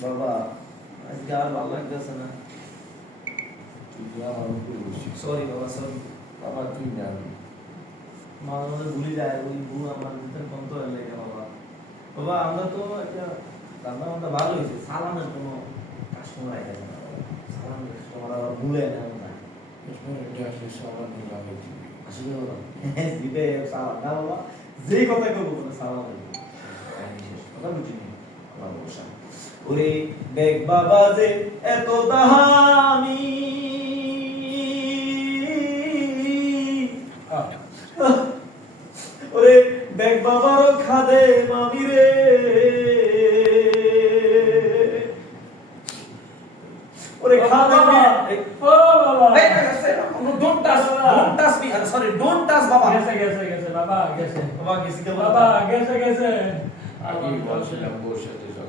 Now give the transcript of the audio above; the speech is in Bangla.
বাবা আজকে আর ভালো লাগতেছে না। সরি বাবা, সরি। বাবা কি জান মাঝে মাঝে ভুলে যায়, ওই ভুল আমার ভিতরে কন্ট্রোল লেগে বাবা। বাবা আমরা তো একটা রান্না বান্না ভালো হয়েছে, সালামের কোনো কাস্টমার আইতে না বাবা। সালামের কাস্টমার আবার ভুলে না না এটা আসলে সবার লাগে আসলে বাবা দিবে সালাম না বাবা, যে কথা কেউ বলতো সালাম আলাইকুম কথা বুঝিনি আমার বসা। ওরে দেখ বাবা যে এত দামি, ওরে দেখ বাবার খাদে মামি রে, ওরে খাদে ও বাবা don't touch me, sorry don't touch বাবা। গেছে বাবা গেছে বাবা গেছি তো বাবা গেছে আগে বলছিলাম ওর সাথে